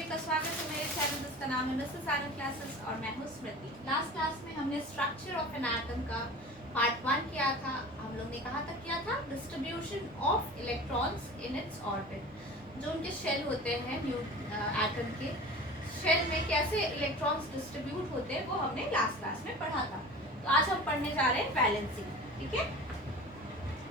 सभी का स्वागत है मेरे चैनल जिसका नाम है मिसेस आनंद क्लासेस और मैं हूँ स्मृति। लास्ट क्लास में हमने स्ट्रक्चर ऑफ एन एटम का पार्ट 1 किया था। हम लोग ने कहा तक किया था distribution of electrons in its orbit. जो उनके शेल होते हैं एटम के शेल में कैसे इलेक्ट्रॉन्स डिस्ट्रीब्यूट होते हैं वो हमने लास्ट क्लास में पढ़ा था। तो आज हम पढ़ने जा रहे हैं वैलेंसी। ठीक है,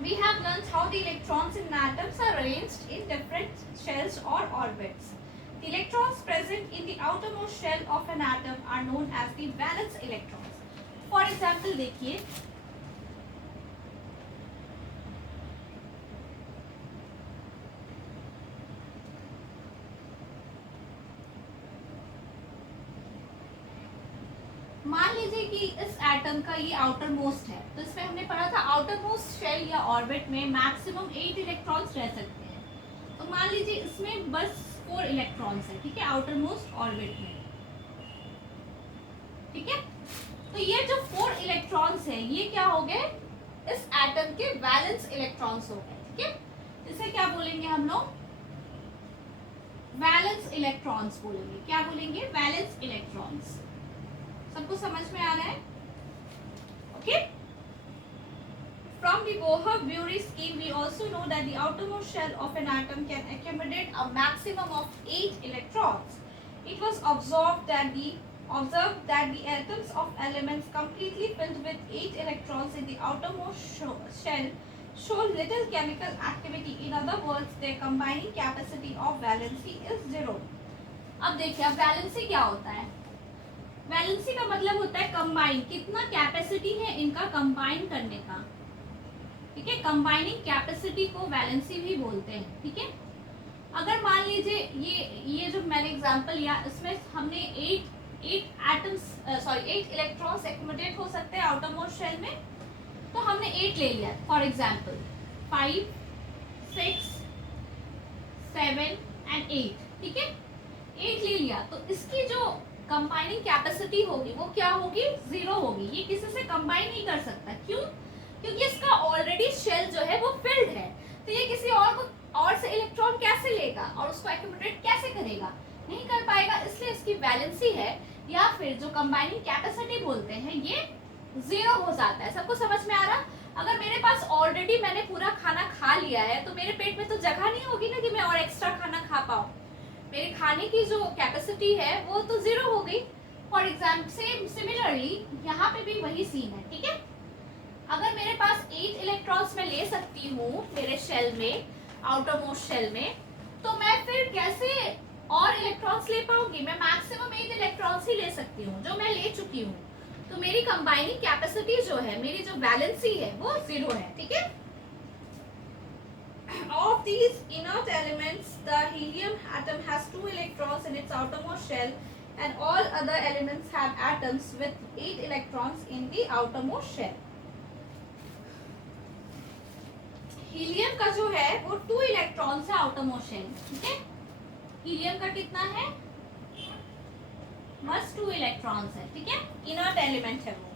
we have learned how the electrons in atoms are arranged in different shells or orbits. The electrons present in the outermost shell of an atom are known as the valence electrons. For example, देखिए मान लीजिए कि इस atom का ये outer most है, तो इसमें हमने पढ़ा था आउटर मोस्ट शेल या ऑर्बिट में मैक्सिमम 8 इलेक्ट्रॉन्स रह सकते हैं। तो मान लीजिए इसमें बस 4 इलेक्ट्रॉन्स है, ठीक है, आउटर मोस्ट ऑर्बिट में। ठीक है, तो ये जो 4 इलेक्ट्रॉन्स है ये क्या हो गए, इस एटम के वैलेंस इलेक्ट्रॉन्स हो गए। ठीक है, इसे क्या बोलेंगे हम लोग, वैलेंस इलेक्ट्रॉन्स बोलेंगे। क्या बोलेंगे, वैलेंस इलेक्ट्रॉन्स। सबको समझ में आ रहा है? Okay, from the Bohr-Bury scheme we also know that the outermost shell of an atom can accommodate a maximum of 8 electrons. It was observed that the atoms of elements completely filled with 8 electrons in the outermost shell show little chemical activity. In other words, their combining capacity of valency is 0. अब देखिए, अब valency क्या होता है? Valency का मतलब होता है कंबाइन, कितना कैपेसिटी है इनका कंबाइन करने का। ठीक है, कंबाइनिंग कैपेसिटी को वैलेंसी भी बोलते हैं। ठीक है, अगर मान लीजिए ये जो मैंने एग्जांपल लिया, इसमें हमने 8 इलेक्ट्रॉन्स एक्युमुलेट हो सकते हैं आउटर मोस्ट शेल में, तो हमने 8 ले लिया। For example 5, 6, 7 and 8। ठीक है, 8 ले लिया, तो इसकी जो कंबाइनिंग कैपेसिटी होगी वो क्या होगी, 0 होगी। ये किसी से कंबाइन नहीं कर सकता। क्यों? क्योंकि इसका ऑलरेडी शेल जो है वो फिल्ड है, तो ये किसी और से इलेक्ट्रॉन कैसे लेगा और उसको एक्युमुलेट कैसे करेगा, नहीं कर पाएगा। इसलिए इसकी वैलेंसी है या फिर जो कंबाइनिंग कैपेसिटी बोलते हैं ये 0 हो जाता है। सबको समझ में आ रहा? अगर मेरे पास ऑलरेडी मैंने पूरा खाना खा लिया है तो मेरे पेट में तो जगह नहीं होगी ना कि मैं और एक्स्ट्रा खाना खा पाऊँ। मेरे खाने की जो कैपेसिटी है वो तो 0 हो गई। फॉर एग्जाम्पल सिमिलरली यहाँ पे भी वही सीन है। ठीक है, अगर मेरे पास 8 इलेक्ट्रॉन्स मैं ले सकती हूँ मेरे शेल में, आउटर मोस्ट शेल में, तो मैं फिर कैसे और इलेक्ट्रॉन्स ले पाऊंगी? मैं मैक्सिमम 8 इलेक्ट्रॉन्स ही ले सकती हूँ जो मैं ले चुकी हूँ। तो मेरी कंबाइनिंग कैपेसिटी जो है, मेरी जो वैलेंसी है वो 0 है। ठीक है, of these inert elements, the helium atom has 2 electrons in its outermost shell, and all other elements have atoms with 8 electrons in the outermost shell. Helium का जो है वो 2 इलेक्ट्रॉन्स है आउटरमोस्ट शेल। ठीक है, हीलियम का कितना है, बस 2 इलेक्ट्रॉन्स है। ठीक है, इनर्ट एलिमेंट है वो।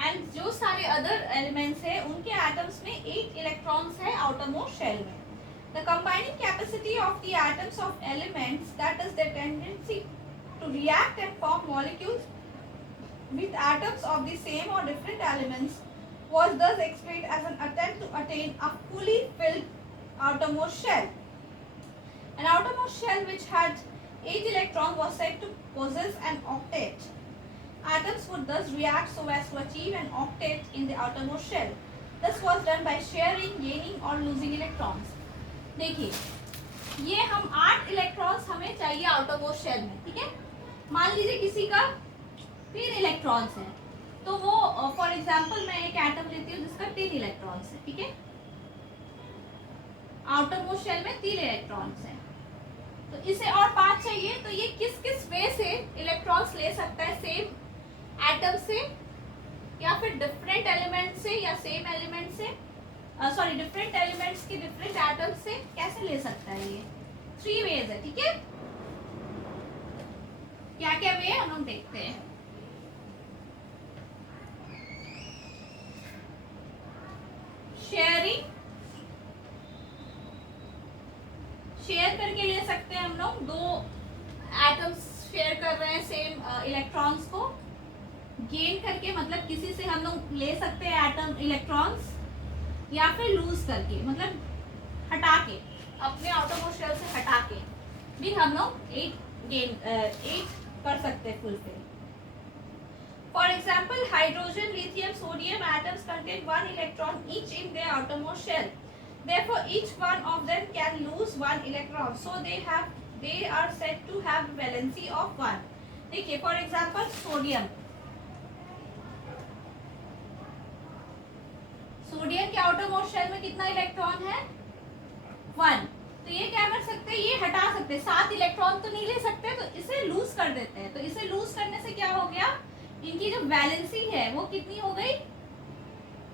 एंड जो सारे अदर एलिमेंट्स है उनके एटम्स में 8 इलेक्ट्रॉन्स है आउटरमोस्ट शेल में। The combining capacity of the atoms of elements, that is the tendency to react and form molecules with atoms of the same or different elements, was thus explained as an attempt to attain a fully filled outermost shell. An outermost shell which had 8 electrons was said to possess an octet. Atoms would thus react so as to achieve an octet in the outermost shell. This was done by sharing, gaining or losing electrons. देखिए, ये हम 8 electrons हमें चाहिए outermost shell में। ठीक है, मान लीजिए किसी का 3 इलेक्ट्रॉन्स है, तो वो फॉर एग्जांपल मैं एक एटम लेती हूँ जिसका 3 इलेक्ट्रॉन्स है। ठीक है, आउटरमोस्ट शेल में 3 इलेक्ट्रॉन्स है, तो इसे और 5 चाहिए। तो ये किस किस वे से इलेक्ट्रॉन्स ले सकता है, सेम एटम से या फिर डिफरेंट एलिमेंट से या सेम एलिमेंट से, सॉरी डिफरेंट एलिमेंट्स के डिफरेंट एटम से कैसे ले सकता है? ये 3 वेज है। ठीक है, क्या क्या वे हम लोग देखते हैं। शेयरिंग, शेयर करके ले सकते हैं हम लोग, 2 एटम्स शेयर कर रहे हैं सेम इलेक्ट्रॉन्स को, गेन करके मतलब किसी से हम लोग ले सकते हैं एटम इलेक्ट्रॉन्स, या फिर लूज करके मतलब हटा के, अपने आउटरमोस्ट शेल से हटा के भी हम लोग 8 कर सकते हैं fulfil. For example hydrogen, lithium, sodium atoms contain 1 electron each in their outermost shell. Therefore, each one of them can lose 1 electron. So they are said to have valency of 1. देखिए फॉर एग्जाम्पल सोडियम, सोडियम के outermost shell में कितना electron है? 1। तो ये क्या कर सकते हैं, ये हटा सकते हैं, 7 इलेक्ट्रॉन तो नहीं ले सकते, तो इसे लूज कर देते हैं। तो इसे लूज करने से क्या हो गया, इनकी जो वैलेंसी है वो कितनी हो गई?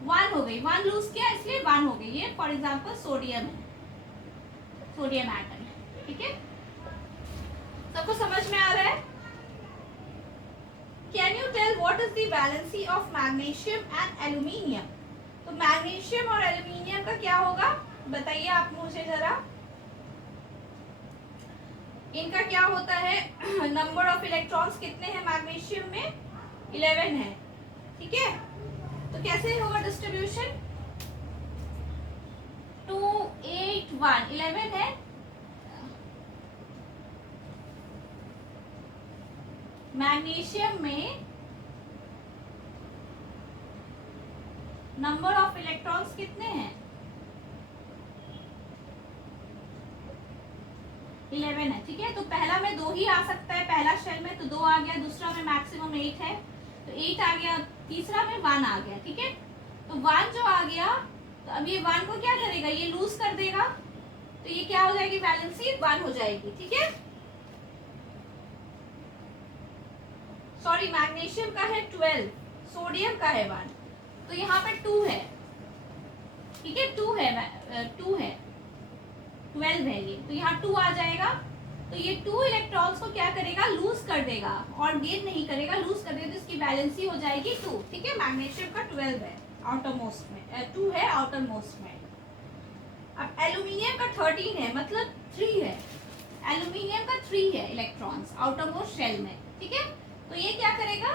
1 हो गई। 1 लूज किया इसलिए 1 हो गई। ये फॉर एग्जाम्पल सोडियम है, सोडियम एटम है, ठीक है। सबको समझ में आ रहा है? Can you tell what is the valency of magnesium and aluminium? तो मैग्नीशियम और एल्यूमिनियम का क्या होगा बताइए आप मुझे जरा। इनका क्या होता है, नंबर ऑफ इलेक्ट्रॉन्स कितने हैं मैग्नीशियम में? 11 है, ठीक है। तो कैसे होगा डिस्ट्रीब्यूशन? 2 8 1 11 है, मैग्नीशियम में नंबर ऑफ इलेक्ट्रॉन्स कितने हैं? 11 है, ठीक है। तो पहला में 2 ही आ सकता है, पहला शेल में तो 2 आ गया, दूसरा में मैक्सिमम 8 है तो 8 आ गया, तीसरा में 1 आ गया, ठीक है। तो 1 जो आ गया, तो अब ये 1 को क्या करेगा, ये लूज कर देगा, तो ये क्या हो जाएगी, वैलेंसी 1 हो जाएगी, ठीक है। सॉरी, मैग्नीशियम का है 12, सोडियम का है 1, तो यहाँ पे 2 है, ठीक है, 2 है 12 है ये, तो यहाँ 2 आ जाएगा। तो ये 2 इलेक्ट्रॉन्स को क्या करेगा, लूज कर देगा, और गेन नहीं करेगा, लूज कर देगा, तो इसकी वैलेंसी हो जाएगी 2, ठीक है। मैग्नीशियम का 12 है आउटरमोस्ट में, 2 है आउटरमोस्ट में। अब एल्यूमिनियम का 13 है, मतलब 3 है, एल्यूमिनियम का 3 है इलेक्ट्रॉन्स आउटरमोस्ट शेल में, ठीक है। तो ये क्या करेगा,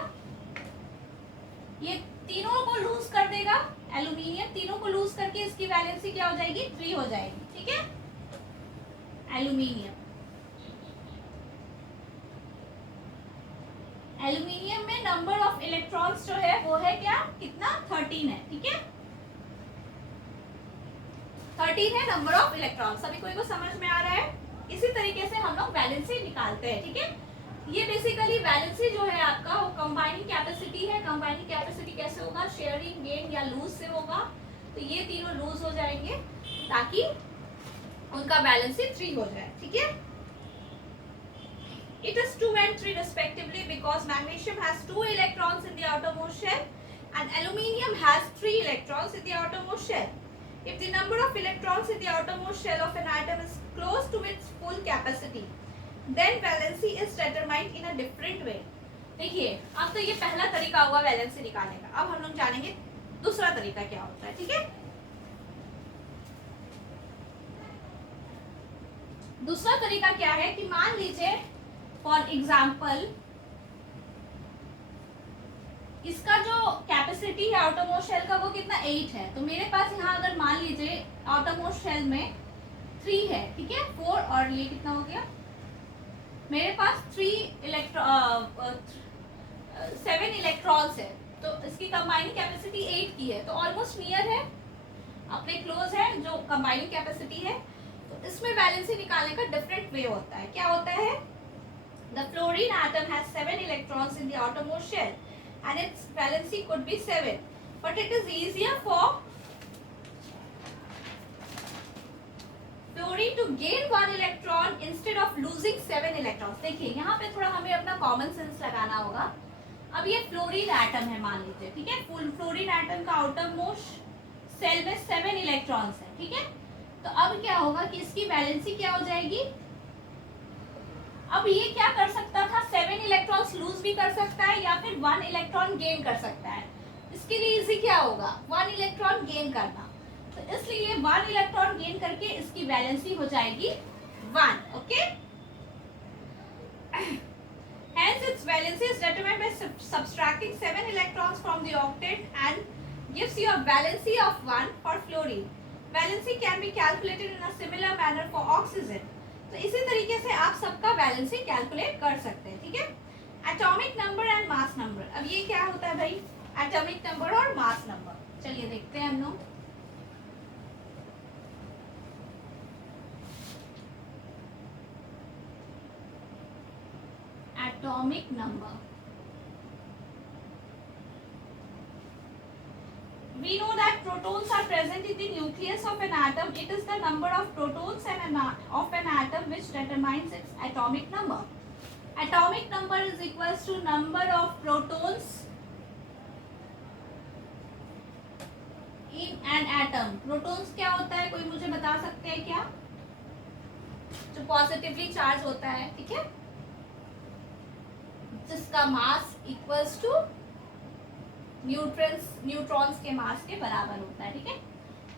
ये तीनों को लूज कर देगा, एल्यूमिनियम तीनों को लूज करके इसकी वैलेंसी क्या हो जाएगी, 3 हो जाएगी, ठीक है। एल्यूमिनियम, एल्यूमिनियम में नंबर ऑफ इलेक्ट्रॉन्स जो है वो है क्या, कितना, 13 है, ठीक है। 13 है नंबर ऑफ इलेक्ट्रॉन्स। सभी को समझ में आ रहा है? इसी तरीके से हम लोग वैलेंसी निकालते हैं, ठीक है। ये बेसिकली वैलेंसी जो है आपका वो कंबाइनिंग कैपेसिटी है। कंबाइनिंग कैपेसिटी कैसे होगा, शेयरिंग, गेन या लूज से होगा। तो ये तीनों लूज हो जाएंगे ताकि उनका वैलेंसी 3 हो जाए, ठीक है। It is 2 and 3 respectively because magnesium has 2 electrons in the outermost shell and aluminium has 3 electrons in the outermost shell. If the number of electrons in the outermost shell of an atom is close to its full capacity, then valency is determined in a different way. देखिए, अब तो ये पहला तरीका हुआ valency निकालने का। अब हम लोग जानेंगे दूसरा तरीका क्या होता है, ठीक है। दूसरा तरीका क्या है कि मान लीजिए फॉर एग्जाम्पल इसका जो कैपेसिटी है आउटरमोस्ट शेल का वो कितना, 8 है। तो मेरे पास यहाँ अगर मान लीजिए आउटरमोस्ट शेल में 3 है, ठीक है, 4 और ये कितना हो गया, मेरे पास 7 इलेक्ट्रॉन्स है, तो इसकी कंबाइनिंग कैपेसिटी 8 की है, तो ऑलमोस्ट नियर है, अपने क्लोज है जो कंबाइनिंग कैपेसिटी है। तो इसमें वैलेंसी निकालने का डिफरेंट वे होता है। क्या होता है, the fluorine atom has 7 electrons in the outermost shell and its valency could be 7, but it is easier for fluorine to gain 1 electron instead of losing 7 electrons. देखिए यहाँ पे थोड़ा हमें अपना कॉमन सेंस लगाना होगा। अब ये फ्लोरीन एटम है मान लीजिए, ठीक है, फ्लोरीन एटम का आउटरमोस्ट सेल में 7 इलेक्ट्रॉन्स है, ठीक है। तो अब क्या होगा कि इसकी वैलेंसी क्या हो जाएगी, अब ये क्या कर सकता था, 7 इलेक्ट्रॉन्स लूज भी कर सकता है या फिर 1 इलेक्ट्रॉन गेन कर सकता है। इसके लिए इजी क्या होगा, 1 इलेक्ट्रॉन गेन करना। तो इसलिए 1 इलेक्ट्रॉन गेन करके इसकी वैलेंसी हो जाएगी 1, okay. Valency is determined by subtracting 7 electrons from the octet and gives you a valency of 1 for fluorine. Valency can be calculated in a similar manner for oxygen. तो इसी तरीके से आप सबका वैलेंसी कैलकुलेट कर सकते हैं, ठीक है. Atomic number and mass number. अब ये क्या होता है भाई, एटॉमिक नंबर और मास नंबर. चलिए देखते हैं हम लोग. Atomic number. We know that protons are present in the nucleus of an atom. It is the number of protons of an atom which determines its atomic number. Atomic number is equals to number of protons in an atom. Protons क्या होता है, कोई मुझे बता सकते हैं क्या? जो पॉजिटिवली चार्ज होता है, ठीक है, जिसका मास इक्वल्स टू न्यूट्रॉन्स के मास के बराबर होता है, ठीक है.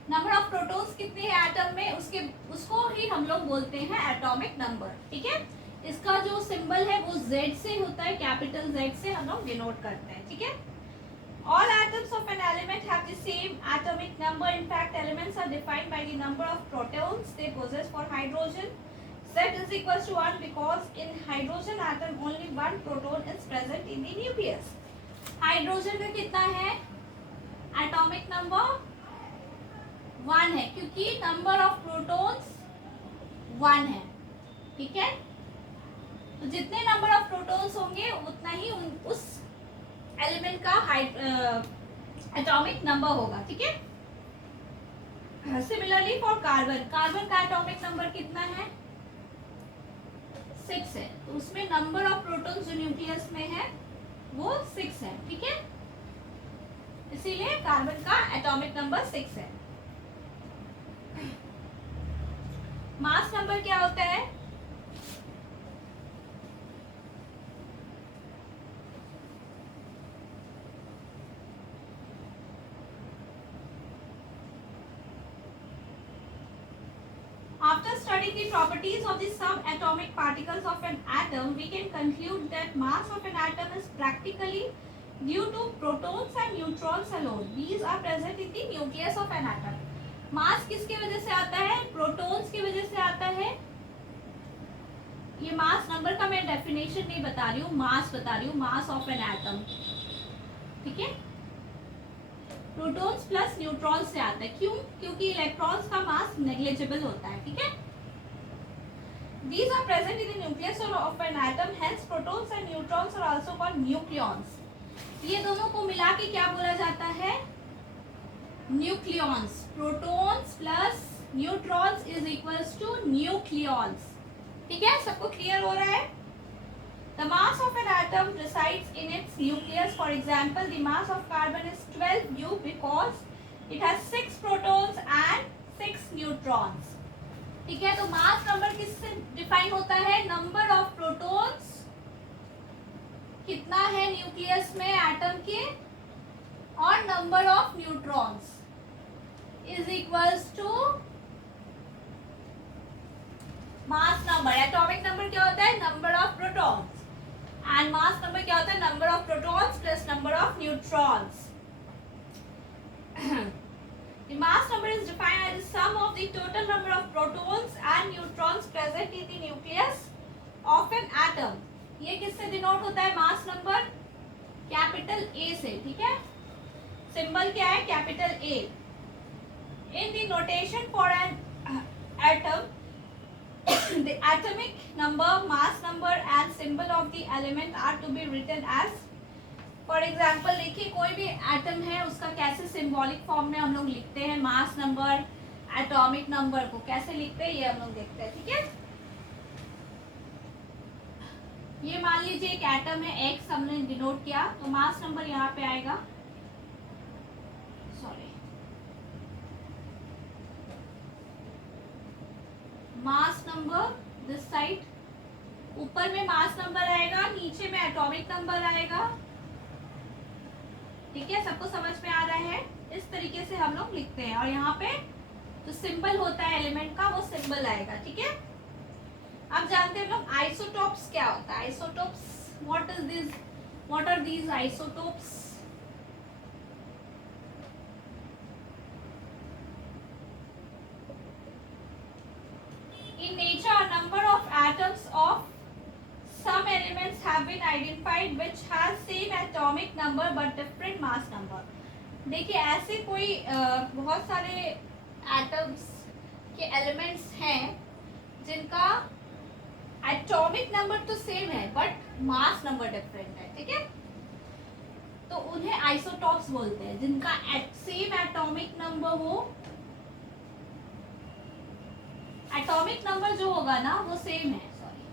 नंबर ऑफ प्रोटॉन्स कितने हैं एटम में, उसको ही हम लोग बोलते हैं एटॉमिक नंबर, ठीक है. इसका जो सिंबल है वो Z से होता है, कैपिटल Z से हम लोग डिनोट करते हैं, ठीक है. All atoms of an element have the same atomic number. In fact, elements are defined by the number of protons they possess. For hydrogen, Z is equals to 1 because in hydrogen atom only one proton is present in the nucleus. Hydrogen का कितना है atomic number 1 है, क्योंकि number of protons 1 है, ठीक है. तो जितने नंबर ऑफ प्रोटॉन्स होंगे उतना ही उस एलिमेंट का एटॉमिक नंबर होगा, ठीक है. सिमिलरली फॉर कार्बन, कार्बन का एटॉमिक नंबर कितना है 6 है. तो उसमें नंबर ऑफ प्रोटॉन्स जो न्यूक्लियस में है वो 6 है, ठीक है. इसीलिए कार्बन का एटॉमिक नंबर 6 है. मास नंबर क्या होता है, After studying the properties of the subatomic particles of an atom, we can conclude that mass of an atom is practically due to protons and neutrons alone. These are present in the nucleus of an atom. मास किसकी वजह से आता है, protons की वजह से आता है. ये मास नंबर का मैं डेफिनेशन नहीं बता रही हूँ, मास बता रही हूँ, मास ऑफ एन एटम, ठीक है. प्रोटॉन्स प्लस न्यूट्रॉन्स से आता है. क्यों, क्योंकि इलेक्ट्रॉन्स का मास नेग्लिजिबल होता है, ठीक है. These are present in the nucleus of an atom. Hence, protons and neutrons are also called nucleons. ये दोनों को मिला के क्या बोला जाता है, nucleons. Protons plus neutrons is equals to nucleons, ठीक है. सबको क्लियर हो रहा है. The mass of an atom resides in its nucleus. For example, the mass of carbon is 12 U because it has 6 protons and 6 neutrons. ठीक है. तो mass number किससे डिफाइन होता है, नंबर ऑफ प्रोटॉन्स कितना है न्यूक्लियस में एटम के और number of neutrons is equals to mass number. Atomic number क्या होता है, number of protons, and mass number क्या होता है, number of protons plus number of neutrons. The mass number is defined as the sum of the total number of protons and neutrons present in the nucleus of an atom. ये किससे denote होता है mass number, capital A से, ठीक है. Symbol क्या है, capital A. In the notation for an atom, the atomic number, mass number and symbol of the element are to be written as, for example, देखिए कोई भी एटम है उसका कैसे सिंबॉलिक फॉर्म में हम लोग लिखते हैं, मास नंबर, एटॉमिक नंबर को कैसे लिखते हैं ये हम लोग देखते हैं, ठीक है. ये मान लीजिए एक एटम है X, हमने डिनोट किया, तो मास नंबर यहाँ पे आएगा, sorry, mass number this side, ऊपर में मास नंबर आएगा, नीचे में एटॉमिक नंबर आएगा, ठीक है. सबको समझ में आ रहा है, इस तरीके से हम लोग लिखते हैं. और यहाँ पे जो सिंबल होता है एलिमेंट का वो सिंबल आएगा, ठीक है. अब जानते हैं लोग आइसोटोप्स क्या होता है. Isotopes, what is this What are these isotopes? In nature, a number of atoms of some elements have been identified which has same atomic number but different mass number. देखिए ऐसे कोई बहुत सारे एटम्स के elements हैं जिनका atomic number तो same है बट मास नंबर डिफरेंट है, ठीक है, तो उन्हें आइसोटॉप्स बोलते हैं, जिनका सेम एटॉमिक नंबर हो, एटॉमिक नंबर जो होगा ना वो सेम है, sorry,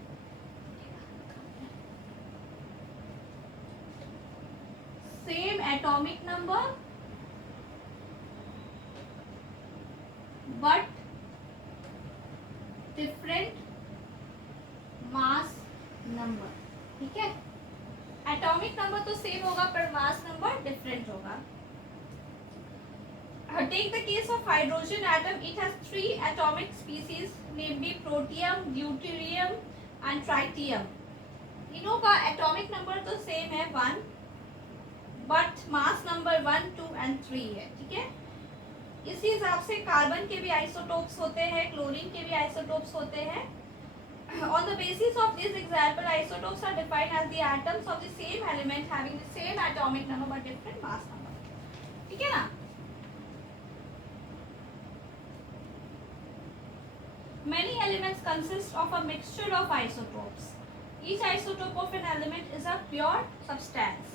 same atomic number but different mass number, ठीक है, एटॉमिक नंबर तो सेम होगा पर मास नंबर डिफरेंट होगा. Take the case of hydrogen atom. It has 3 atomic species, namely protium, deuterium and tritium. इनों का एटॉमिक नंबर तो same है 1, but mass number 1, 2 and 3 है, ठीक है. इसी हिसाब से कार्बन के भी आइसोटोप्स होते हैं, क्लोरीन के भी आइसोटोप्स होते हैं. On the basis of this example, isotopes are defined as the atoms of the same element having the same atomic number but different mass number. ठीक है ना. Many elements consist of a mixture of isotopes. Each isotope of an element is a pure substance.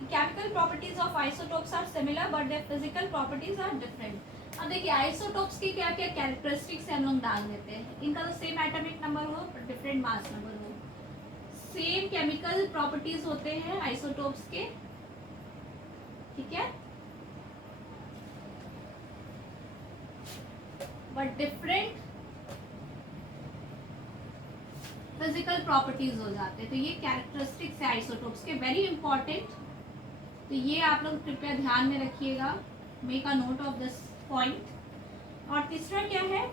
The chemical properties of isotopes are similar but their physical properties are different. अब देखिए isotopes की क्या क्या characteristics हम लोग डाल देते हैं. इनका तो सेम एटॉमिक नंबर हो पर डिफरेंट मास नंबर हो. सेम केमिकल प्रॉपर्टीज होते हैं आइसोटोप्स के, ठीक है, बट डिफरेंट फिजिकल प्रॉपर्टीज हो जाते हैं. तो ये कैरेक्टरिस्टिक्स है आइसोटोप्स के, वेरी इंपॉर्टेंट. तो ये आप लोग कृपया ध्यान में रखिएगा, make a note of this point. और तीसरा क्या है,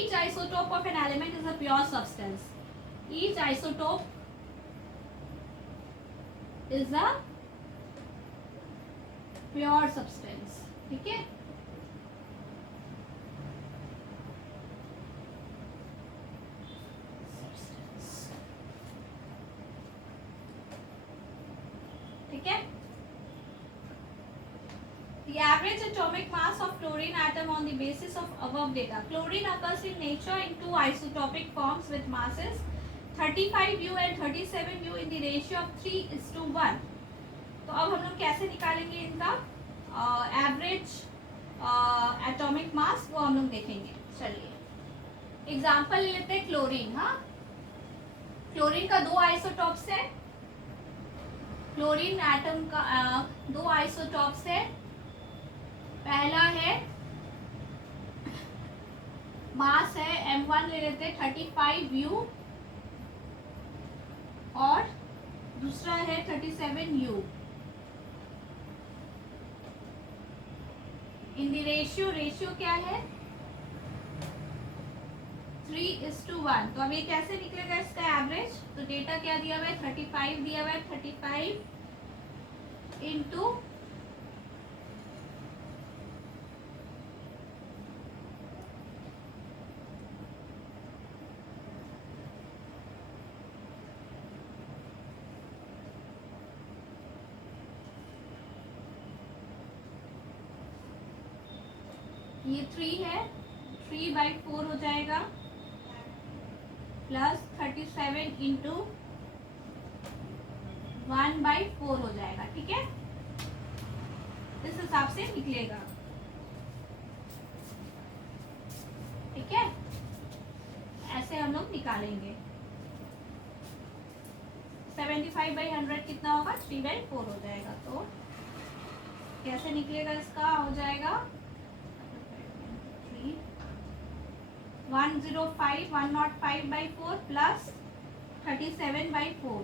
each isotope of an element is a pure substance. Each isotope is a pure substance, ठीक है. ठीक है. The average atomic mass of chlorine atom on the basis of above data. Chlorine occurs in nature in 2 isotopic forms with masses 35U and 37U in the ratio of 3:1. तो अब हम लोग कैसे निकालेंगे इनका एवरेज एटॉमिक मास, वो हम लोग देखेंगे. चलिए एग्जांपल लेते हैं क्लोरीन. हाँ, क्लोरीन का 2 आइसोटॉप्स है. क्लोरीन एटम का 2 आइसोटॉप्स है. पहला है मास है m1 ले लेते हैं 35U और दूसरा है 37U. इन द रेशियो क्या है 3:1. तो अब ये कैसे निकलेगा इसका एवरेज. तो डेटा क्या दिया हुआ है 35 दिया हुआ है, 35 इंटू ये 3 है, 3/4 हो जाएगा प्लस 37 इंटू 1/4 हो जाएगा, ठीक है. इस हिसाब से निकलेगा, ठीक है. ऐसे हम लोग निकालेंगे. 75/100 कितना होगा 3/4 हो जाएगा. तो कैसे निकलेगा इसका, हो जाएगा 105/4 प्लस 37/4.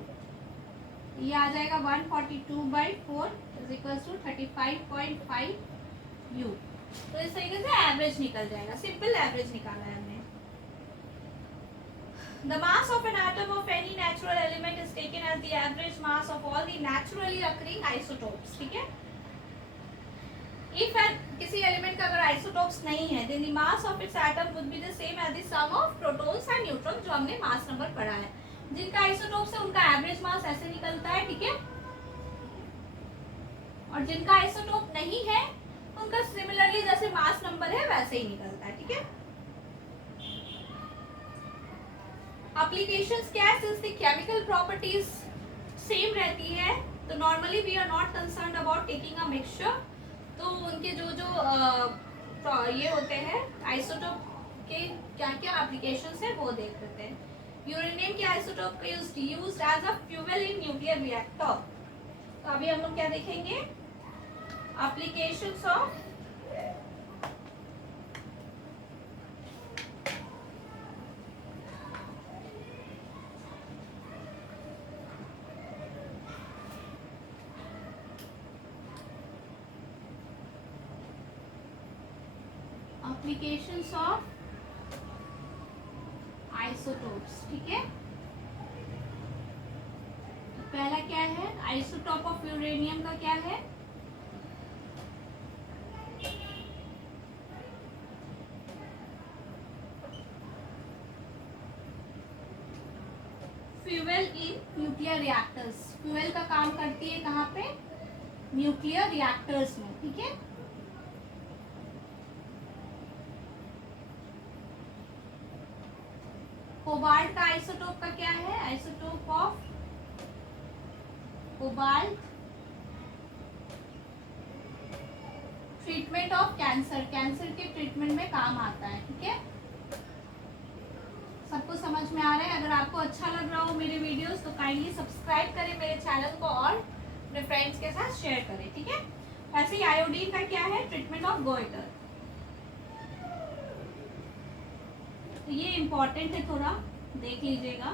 ये आ जाएगा 142/4 इज इक्वल टू 35.5U. तो इस तरीके से एवरेज निकल जाएगा. सिंपल एवरेज निकाला है हमने. the mass of an atom of any natural element is taken as the average mass of all the naturally occurring isotopes. ठीक है, if किसी एलिमेंट का अगर आइसोटोप्स नहीं है, then the mass of its atom would be the same as the sum of protons and neutrons, जो हमने mass number पढ़ा है. जिनका आइसोटोप्स है उनका एवरेज मास ऐसे निकलता है. ठीक है, और जिनका आइसोटोप नहीं है उनका सिमिलरली जैसे मास नंबर है वैसे ही निकलता है. ठीक है, एप्लीकेशंस क्या है, since the chemical properties same रहती है तो normally we are not concerned about taking a mixture. तो उनके जो ये होते हैं आइसोटोप के क्या क्या एप्लीकेशंस है वो देख लेते हैं. यूरेनियम के आइसोटोप का used as a fuel in nuclear reactor. तो अभी हम लोग क्या देखेंगे, एप्लीकेशंस ऑफ आइसोटोप्स. ठीक है, तो पहला क्या है, आइसोटोप ऑफ यूरेनियम का क्या है, fuel in nuclear reactors. Fuel का काम करती है कहाँ पे, न्यूक्लियर रिएक्टर्स में. ठीक है, कोबाल्ट का आइसोटोप का क्या है, isotope of cobalt treatment of cancer. Cancer के ट्रीटमेंट में काम आता है. ठीक है, सबको समझ में आ रहा है. अगर आपको अच्छा लग रहा हो मेरे वीडियोस तो काइंडली सब्सक्राइब करें मेरे चैनल को और अपने फ्रेंड्स के साथ शेयर करें. ठीक है, ऐसे ही आयोडीन का क्या है, ट्रीटमेंट ऑफ गोइटर. तो ये इम्पोर्टेंट है, थोड़ा देख लीजिएगा.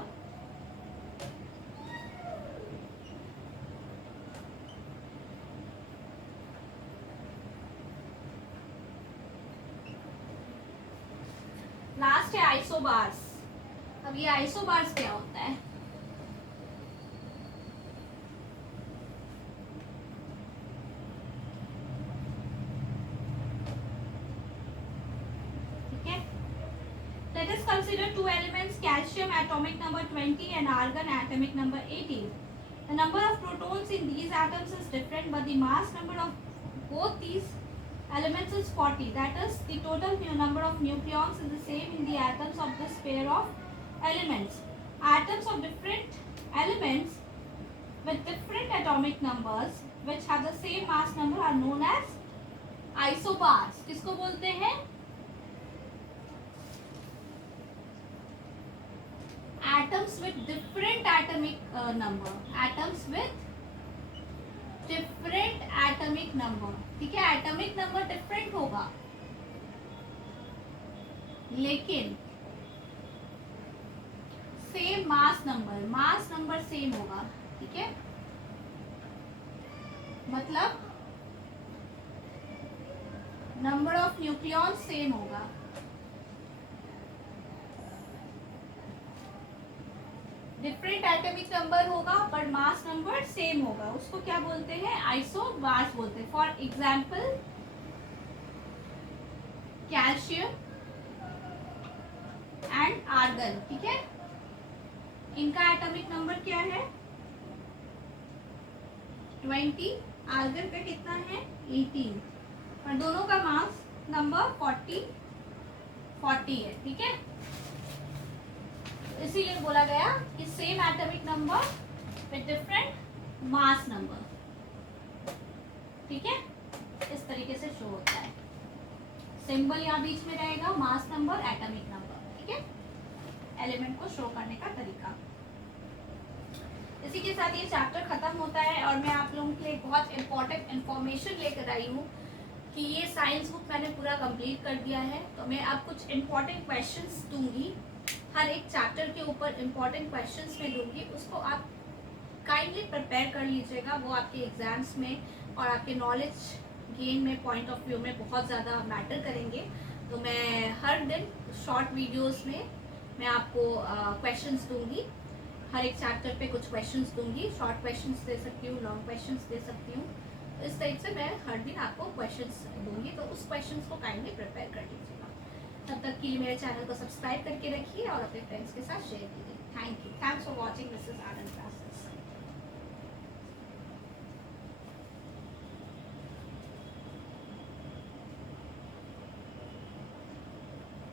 लास्ट है आइसोबार्स. अब ये आइसोबार्स क्या होता है, let us consider two elements, calcium atomic number 20 and argon atomic number 18. The number of protons in these atoms is different but the mass number of both these elements is 40. That is, the total number of nucleons is the same in the atoms of this pair of elements. Atoms of different elements with different atomic numbers which have the same mass number are known as isobars. किसको बोलते हैं, atoms with different atomic number. Atoms with different atomic number. ठीक है, atomic number different होगा लेकिन same mass number same होगा. ठीक है, मतलब नंबर ऑफ न्यूक्लियॉन सेम होगा. डिफरेंट एटॉमिक नंबर होगा बट मास नंबर सेम होगा, उसको क्या बोलते हैं, आइसोबार्स बोलते हैं. For example calcium and argon. ठीक है, इनका एटॉमिक नंबर क्या है, 20. आर्गन का कितना है, 18. और दोनों का मास नंबर 40 है. ठीक है, इसीलिए बोला गया कि same atomic number with different mass number. ठीक है, इस तरीके से शो होता है. सिंबल यहाँ बीच में रहेगा, मास नंबर, एटॉमिक नंबर. ठीक है, एलिमेंट को शो करने का तरीका. इसी के साथ ये चैप्टर खत्म होता है और मैं आप लोगों के लिए बहुत इंपॉर्टेंट इंफॉर्मेशन लेकर आई हूँ कि ये साइंस बुक मैंने पूरा कंप्लीट कर दिया है. तो मैं अब कुछ इंपॉर्टेंट क्वेश्चंस दूंगी, हर एक चैप्टर के ऊपर इंपॉर्टेंट क्वेश्चंस में दूंगी. उसको आप काइंडली प्रिपेयर कर लीजिएगा, वो आपके एग्जाम्स में और आपके नॉलेज गेन में पॉइंट ऑफ व्यू में बहुत ज़्यादा मैटर करेंगे. तो मैं हर दिन शॉर्ट वीडियोस में मैं आपको क्वेश्चंस दूंगी, हर एक चैप्टर पे कुछ क्वेश्चंस दूंगी, शॉर्ट क्वेश्चंस दे सकती हूँ, लॉन्ग क्वेश्चंस दे सकती हूँ। तो इस टाइप से मैं हर दिन आपको क्वेश्चंस दूंगी, तो उस क्वेश्चंस को काइंडली प्रिपेयर कर लीजिएगा। तब तक के लिए मेरे चैनल को सब्सक्राइब करके रखिए और अपने फ्रेंड्स के साथ शेयर कीजिए। Thank you, thanks for watching this is Anand class.